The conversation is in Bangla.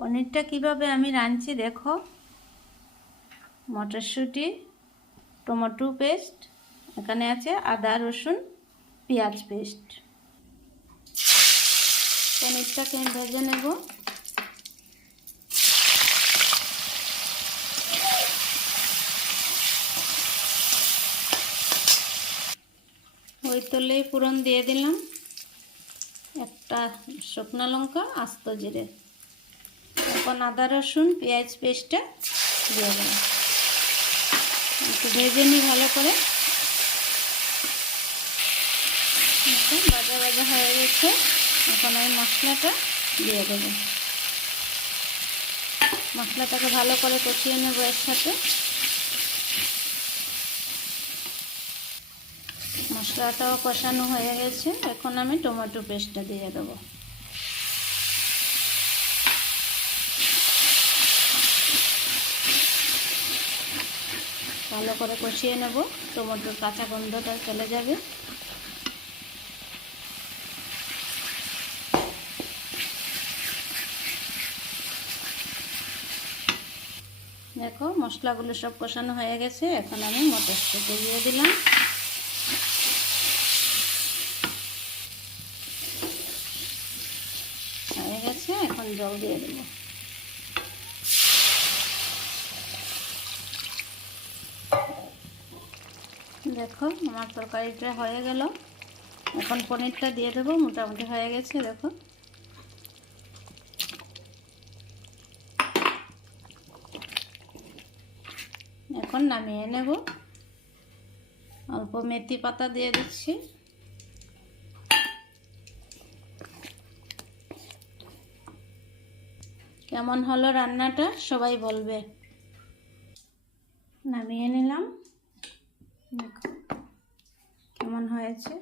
পনিরটা কিভাবে আমি রাঁধছি দেখো। মটরশুঁটি, টমেটো পেস্ট, এখানে আছে আদা রসুন পেঁয়াজ পেস্ট। পনিরটাকে ভেজে নেব। ওই তেলেই ফোড়ন দিয়ে দিলাম একটা শুকনো লঙ্কা, আস্ত জিরে। এখন আদা রসুন পেঁয়াজ পেস্টটা দিয়ে দিলাম, একটু ভেজে নিই ভালো করে। ভাজা ভাজা হয়ে গেছে, এখন আমি মশলাটা দিয়ে দেব। মশলাটাকে ভালো করে কষিয়ে নেব এর সাথে। মশলাটাও কষানো হয়ে গেছে, এখন আমি টমেটো পেস্টটা দিয়ে দেবো। ভালো করে কষিয়ে নেব, টমেটোর কাঁচা গন্ধটা চলে যাবে। দেখো মশলাগুলো সব কষানো হয়ে গেছে, এখন আমি মটরশুঁটি দিয়ে দিলাম। হয়ে গেছে, এখন জল দিয়ে দেব। দেখো আমার তরকারিটা হয়ে গেল, এখন পনিরটা দিয়ে দেবো। মোটামুটি হয়ে গেছে দেখো। এখন নামিয়ে নেব। অল্প মেথি পাতা দিয়ে দিচ্ছি। কেমন হলো রান্নাটা সবাই বলবে। নামিয়ে নিলাম, দেখো কেমন হয়েছে।